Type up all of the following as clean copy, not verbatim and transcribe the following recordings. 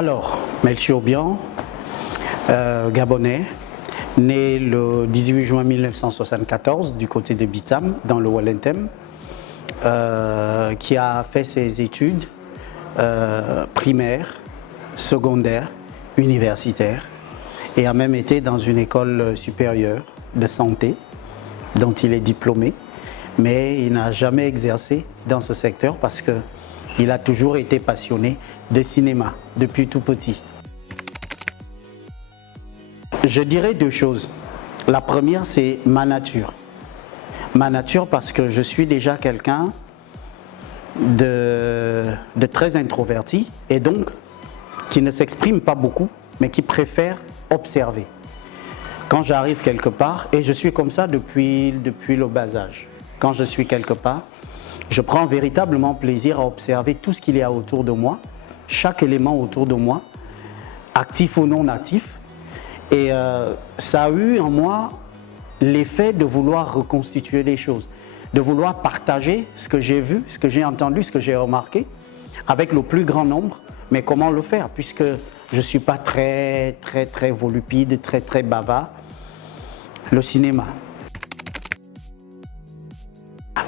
Alors, Melchior Bian, Gabonais, né le 18 juin 1974 du côté de Bitam, dans le Wellington, qui a fait ses études primaires, secondaires, universitaires, et a même été dans une école supérieure de santé, dont il est diplômé, mais il n'a jamais exercé dans ce secteur parce qu'il a toujours été passionné de cinéma depuis tout petit. Je dirais deux choses. La première, c'est ma nature. Ma nature parce que je suis déjà quelqu'un de très introverti et donc qui ne s'exprime pas beaucoup, mais qui préfère observer. Quand j'arrive quelque part, et je suis comme ça depuis le bas âge, quand je suis quelque part, je prends véritablement plaisir à observer tout ce qu'il y a autour de moi, chaque élément autour de moi, actif ou non actif. Et ça a eu en moi l'effet de vouloir reconstituer les choses, de vouloir partager ce que j'ai vu, ce que j'ai entendu, ce que j'ai remarqué, avec le plus grand nombre. Mais comment le faire, puisque je ne suis pas très volupide, très bavard. Le cinéma.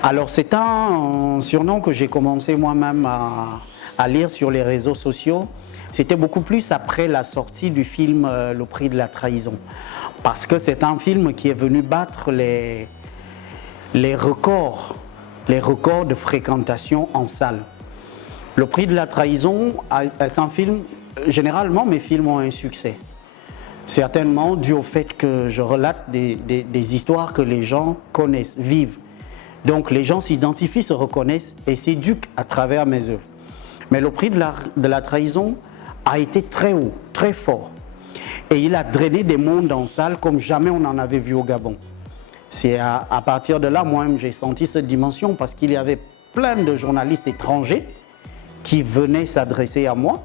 Alors c'est un surnom que j'ai commencé moi-même à lire sur les réseaux sociaux. C'était beaucoup plus après la sortie du film Le Prix de la Trahison. Parce que c'est un film qui est venu battre les records de fréquentation en salle. Le Prix de la Trahison est un film, généralement mes films ont un succès. Certainement dû au fait que je relate des histoires que les gens connaissent, vivent. Donc les gens s'identifient, se reconnaissent et s'éduquent à travers mes œuvres. Mais le Prix de la Trahison a été très haut, très fort. Et il a drainé des mondes en salle comme jamais on en avait vu au Gabon. C'est à partir de là, moi-même, j'ai senti cette dimension parce qu'il y avait plein de journalistes étrangers qui venaient s'adresser à moi.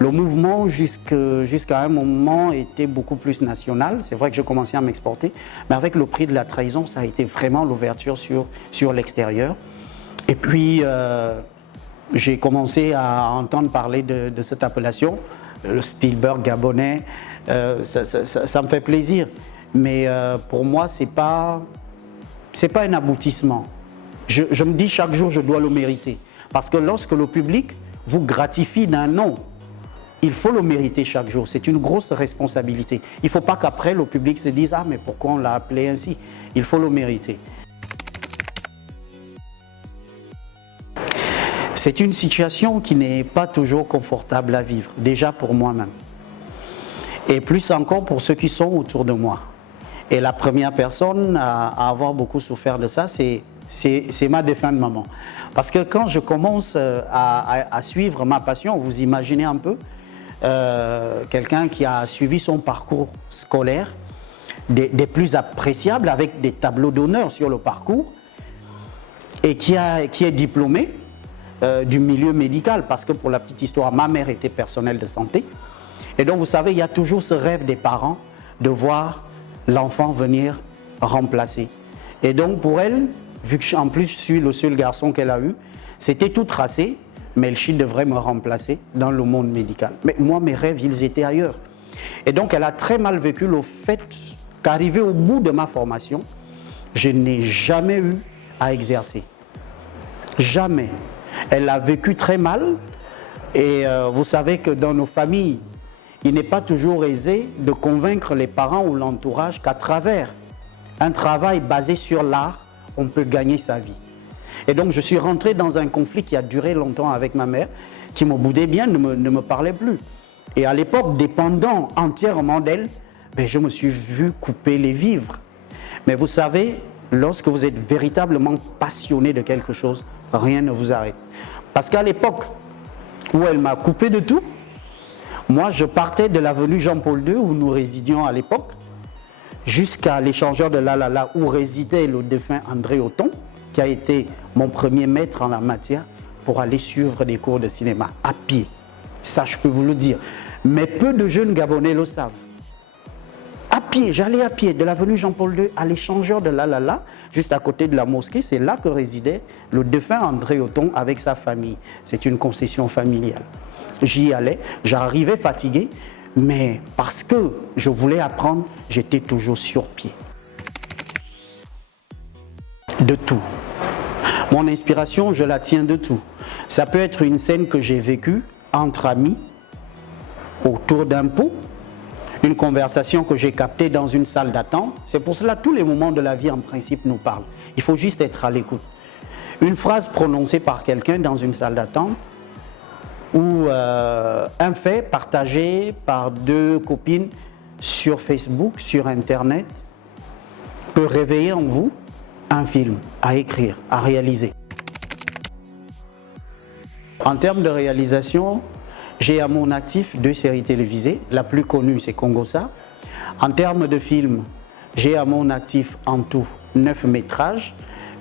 Le mouvement, jusqu'à un moment, était beaucoup plus national. C'est vrai que je commençais à m'exporter, mais avec le Prix de la Trahison, ça a été vraiment l'ouverture sur l'extérieur. Et puis, j'ai commencé à entendre parler de cette appellation, le Spielberg gabonais. Ça me fait plaisir, mais pour moi, c'est pas un aboutissement. Je me dis chaque jour, je dois le mériter. Parce que lorsque le public vous gratifie d'un nom, il faut le mériter chaque jour. C'est une grosse responsabilité. Il ne faut pas qu'après, le public se dise « Ah, mais pourquoi on l'a appelé ainsi ?» Il faut le mériter. C'est une situation qui n'est pas toujours confortable à vivre, déjà pour moi-même. Et plus encore pour ceux qui sont autour de moi. Et la première personne à avoir beaucoup souffert de ça, c'est ma défunte maman. Parce que quand je commence à suivre ma passion, vous imaginez un peu, quelqu'un qui a suivi son parcours scolaire, des plus appréciables, avec des tableaux d'honneur sur le parcours, et qui est diplômé du milieu médical, parce que pour la petite histoire, ma mère était personnelle de santé. Et donc vous savez, il y a toujours ce rêve des parents de voir l'enfant venir remplacer. Et donc pour elle, vu que en plus je suis le seul garçon qu'elle a eu, c'était tout tracé. Melchi devrait me remplacer dans le monde médical. Mais moi, mes rêves, ils étaient ailleurs. Et donc, elle a très mal vécu le fait qu'arrivé au bout de ma formation, je n'ai jamais eu à exercer. Jamais. Elle a vécu très mal. Et vous savez que dans nos familles, il n'est pas toujours aisé de convaincre les parents ou l'entourage qu'à travers un travail basé sur l'art, on peut gagner sa vie. Et donc je suis rentré dans un conflit qui a duré longtemps avec ma mère, qui me boudait bien, ne me parlait plus. Et à l'époque, dépendant entièrement d'elle, je me suis vu couper les vivres. Mais vous savez, lorsque vous êtes véritablement passionné de quelque chose, rien ne vous arrête. Parce qu'à l'époque où elle m'a coupé de tout, moi je partais de l'avenue Jean-Paul II, où nous résidions à l'époque, jusqu'à l'échangeur de Lalala, où résidait le défunt André Auton, qui a été mon premier maître en la matière, pour aller suivre des cours de cinéma à pied. Ça, je peux vous le dire. Mais peu de jeunes Gabonais le savent. À pied, j'allais à pied de l'avenue Jean-Paul II à l'échangeur de l'Alala, juste à côté de la mosquée. C'est là que résidait le défunt André Othon avec sa famille. C'est une concession familiale. J'y allais, j'arrivais fatigué, mais parce que je voulais apprendre, j'étais toujours sur pied. De tout. Mon inspiration, je la tiens de tout. Ça peut être une scène que j'ai vécue entre amis, autour d'un pot, une conversation que j'ai captée dans une salle d'attente. C'est pour cela que tous les moments de la vie, en principe, nous parlent. Il faut juste être à l'écoute. Une phrase prononcée par quelqu'un dans une salle d'attente, ou un fait partagé par deux copines sur Facebook, sur Internet, peut réveiller en vous un film à écrire, à réaliser. En termes de réalisation, j'ai à mon actif 2 séries télévisées. La plus connue, c'est Congossa. En termes de films, j'ai à mon actif en tout 9 métrages,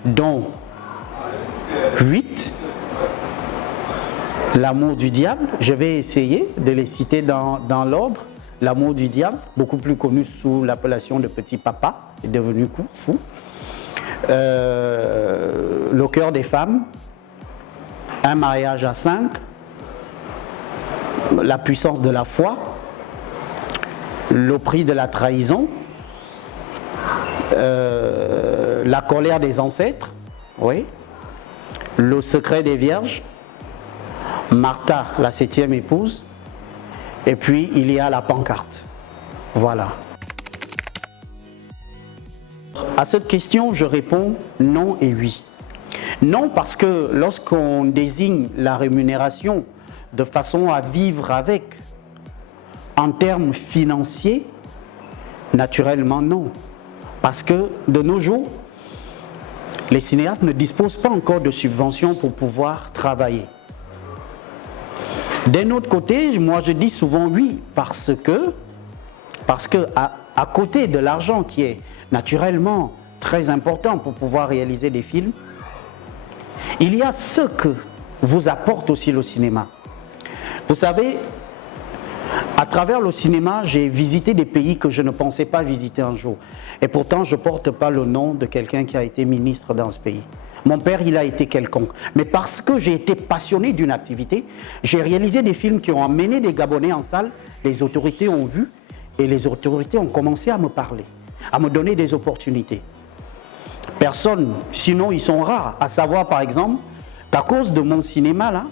dont 8. L'amour du diable, je vais essayer de les citer dans l'ordre. L'amour du diable, beaucoup plus connu sous l'appellation de Petit Papa, est devenu fou. Le cœur des femmes, Un mariage à 5, La puissance de la foi, Le prix de la trahison, La colère des ancêtres, oui, Le secret des vierges, Martha, la 7e épouse, et puis il y a La pancarte. Voilà. À cette question, je réponds non et oui. Non, parce que lorsqu'on désigne la rémunération de façon à vivre avec, en termes financiers, naturellement non. Parce que de nos jours, les cinéastes ne disposent pas encore de subventions pour pouvoir travailler. D'un autre côté, moi je dis souvent oui, parce que à côté de l'argent qui est naturellement très important pour pouvoir réaliser des films, il y a ce que vous apporte aussi le cinéma. Vous savez, à travers le cinéma, j'ai visité des pays que je ne pensais pas visiter un jour. Et pourtant, je ne porte pas le nom de quelqu'un qui a été ministre dans ce pays. Mon père, il a été quelconque. Mais parce que j'ai été passionné d'une activité, j'ai réalisé des films qui ont amené des Gabonais en salle, les autorités ont vu et les autorités ont commencé à me parler, à me donner des opportunités. Personne, sinon ils sont rares, à savoir par exemple qu'à cause de mon cinéma là,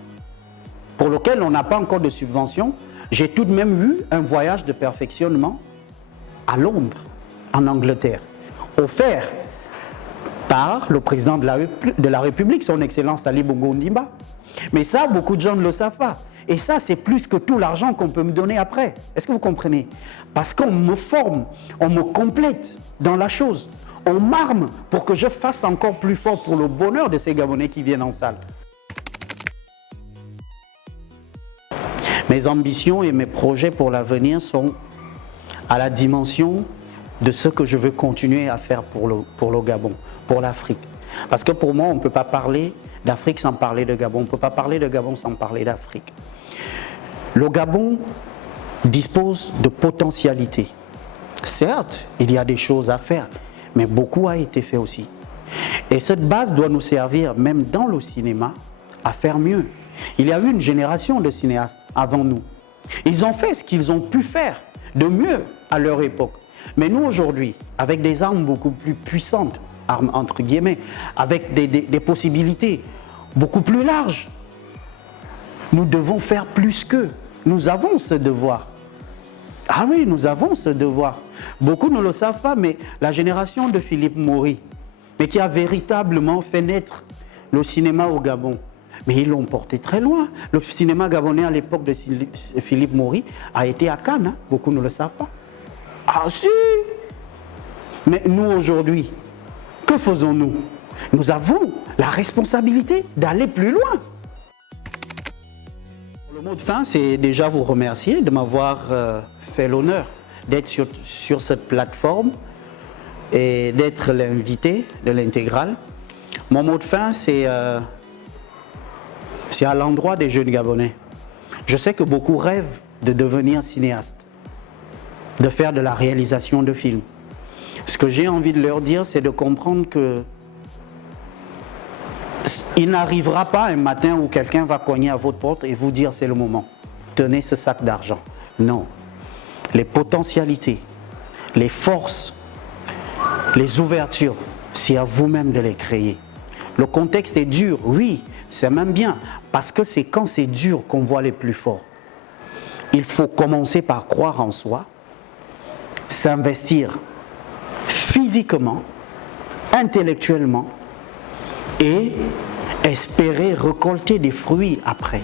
pour lequel on n'a pas encore de subvention, j'ai tout de même eu un voyage de perfectionnement à Londres, en Angleterre, offert par le président de la République, son Excellence Ali Bongo Ondimba. Mais ça, beaucoup de gens ne le savent pas. Et ça, c'est plus que tout l'argent qu'on peut me donner après. Est-ce que vous comprenez? Parce qu'on me forme, on me complète dans la chose. On m'arme pour que je fasse encore plus fort pour le bonheur de ces Gabonais qui viennent en salle. Mes ambitions et mes projets pour l'avenir sont à la dimension de ce que je veux continuer à faire pour le Gabon, pour l'Afrique. Parce que pour moi, on ne peut pas parler d'Afrique sans parler de Gabon. On ne peut pas parler de Gabon sans parler d'Afrique. Le Gabon dispose de potentialités. Certes, il y a des choses à faire, mais beaucoup a été fait aussi. Et cette base doit nous servir, même dans le cinéma, à faire mieux. Il y a eu une génération de cinéastes avant nous. Ils ont fait ce qu'ils ont pu faire de mieux à leur époque. Mais nous, aujourd'hui, avec des armes beaucoup plus puissantes, armes entre guillemets, avec des possibilités beaucoup plus larges, nous devons faire plus qu'eux. Nous avons ce devoir. Ah oui, nous avons ce devoir. Beaucoup ne le savent pas, mais la génération de Philippe Maury, mais qui a véritablement fait naître le cinéma au Gabon, mais ils l'ont porté très loin. Le cinéma gabonais à l'époque de Philippe Maury a été à Cannes, hein. Beaucoup ne le savent pas. Ah si! Mais nous aujourd'hui, que faisons-nous? Nous avons la responsabilité d'aller plus loin. Le mot de fin, c'est déjà vous remercier de m'avoir fait l'honneur d'être sur cette plateforme et d'être l'invité de l'Intégrale. Mon mot de fin, c'est à l'endroit des jeunes Gabonais. Je sais que beaucoup rêvent de devenir cinéastes. de faire de la réalisation de films. Ce que j'ai envie de leur dire, c'est de comprendre que il n'arrivera pas un matin où quelqu'un va cogner à votre porte et vous dire c'est le moment. Tenez ce sac d'argent. Non. Les potentialités, les forces, les ouvertures, c'est à vous-même de les créer. Le contexte est dur, oui, c'est même bien, parce que c'est quand c'est dur qu'on voit les plus forts. Il faut commencer par croire en soi, s'investir physiquement, intellectuellement et espérer récolter des fruits après.